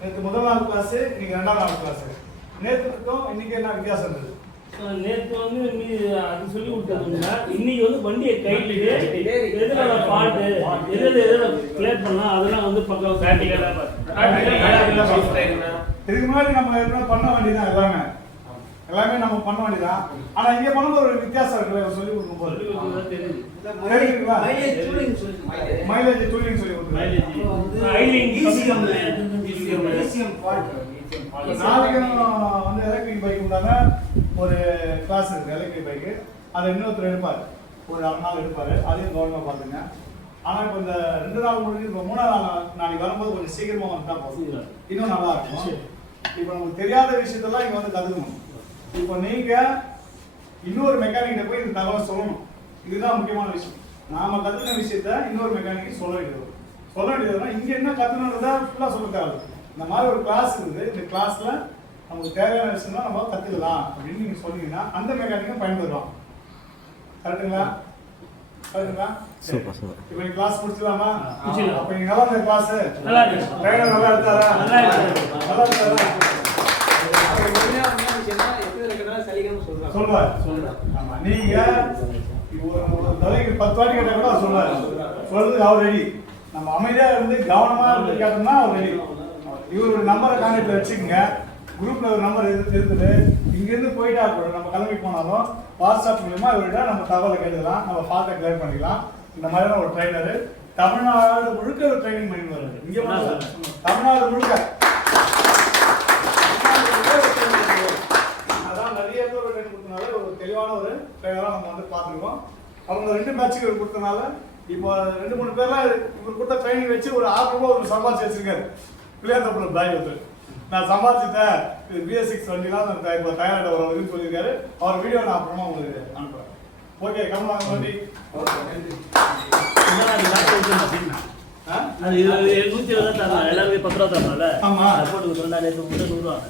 நேற்று முதல் நாள் கிளாஸ், இன்னைக்கு ரெண்டாம் நாள் கிளாஸ். நேற்றுக்கும் இன்னைக்கு என்ன வித்தியாசம் இருந்தது? நேற்று வந்து அது சொல்லி கொடுத்ததுன்னா இன்னைக்கு வந்து வண்டியை கைட்டு எதுல பாட்டு எதுல பிளேட் பண்ணலாம் அதெல்லாம் வந்து பக்கம் இதுக்கு முன்னாடி நம்ம என்ன பண்ண வேண்டியதான் எல்லாமே நம்ம பண்ண வேண்டியதான். ஆனா இங்க பண்ணும்போது ஒரு வித்தியாசம் இருக்குல்ல, சொல்லி கொடுக்கும்போது மைலேஜ் டூலிங் சொல்லி நாளைக்கும் வந்து எலக்ட்ரிக் பைக் உண்டான ஒரு கிளாஸ் இருக்கு. எலக்ட்ரிக் பைக்கு அதை இன்னொருத்தர் எடுப்பார், ஒரு 2 நாள் எடுப்பார். அதையும் கவனமாக பார்த்துங்க. ஆனால் இப்போ இந்த 2 நாள் முடிஞ்சு இப்போ 3ஆம் நாள் நாளைக்கு வரும்போது கொஞ்சம் சீக்கிரமாக வந்துட்டா போதும், இன்னும் நல்லா இருக்கும். இப்போ நமக்கு தெரியாத விஷயத்தெல்லாம் இங்கே வந்து கற்றுக்கணும். இப்போ நீங்கள் இன்னொரு மெக்கானிக்கிட்ட போய் இந்த தகவலை சொல்லணும். இதுதான் முக்கியமான விஷயம். நாம் கற்றுக்கின விஷயத்த இன்னொரு மெக்கானிக்கு சொல்ல வேண்டியதுன்னா இங்கே என்ன கற்றுக்கணுன்றதை ஃபுல்லாக சொல்ல தேவை. இந்த மாதிரி ஒரு கிளாஸ் இருக்குது, இந்த கிளாஸில் நமக்கு தேவையான விஷயம்லாம் நம்ம கற்றுக்கலாம் அப்படின்னு நீங்கள் சொன்னீங்கன்னா அந்த மெக்கானிக்கும் பயன்படுறோம். கரெக்டுங்களா? இப்போ நீ கிளாஸ் முடிச்சலாமா? அப்போ நீங்க நல்லா இருந்த கிளாஸ் ட்ரைனர் நல்லா எடுத்தாரா? சொல்லுவார். ஆமா, நீங்க ஒரு தலைக்கு 10 வாட்டி கேட்டா கூட அவர் சொல்லுவார். சொல்றது அவர் ரெடி. நம்ம அமைதியா இருந்து கவனமா இருந்து கேட்டோம்னா அவர் ரெடி. இவரோட நம்பரை கான்டாக்ட்ல வச்சுக்கோங்க. குரூப்ல ஒரு நம்பர் இருக்குது. இங்கிருந்து போயிட்டா கூட நம்ம கிளம்பி போனாலும் வாட்ஸ்அப் மூலமா இவர்கிட்ட நம்ம தகவலை கேட்டுக்கலாம், நம்ம ஃபால்ட்டை கிளியர் பண்ணிக்கலாம். இந்த மாதிரியான ஒரு ட்ரைனர் தமிழ்நாடு முழுக்க ஒரு ட்ரைனிங் பண்ணி வருது. இங்க தமிழ்நாடு முழுக்க அதான் நிறைய பேர் ஒரு ட்ரைனிங் கொடுத்தனால ஒரு தெளிவான ஒரு ட்ரைனராக நம்ம வந்து பார்த்துருக்கோம். அவங்க 2 பேட்சுக்கு கொடுத்தனால இப்போ 2-3 பேர்லாம் இவர் கொடுத்த ட்ரைனிங் வச்சு ஒரு 6 ரூபாய் ஒரு சம்பாதிச்சு வச்சிருக்காரு. பிள்ளையாந்தப்புறம் பாய் ஒருத்தர் நான் சம்பாதிச்சிட்டேன், இது BS6 வண்டிலாம் இப்போ தயாராக வரதுன்னு சொல்லியிருக்காரு. அவர் வீடியோ நான் அப்புறமா உங்களுக்கு அனுப்புகிறேன். ஓகே, கமலாங்க வண்டி. அது 120 தான் தரலாம், எல்லாருமே 10 ரூபா தரலாம்ல. ஆமா, போட்டு 100 ரூபா.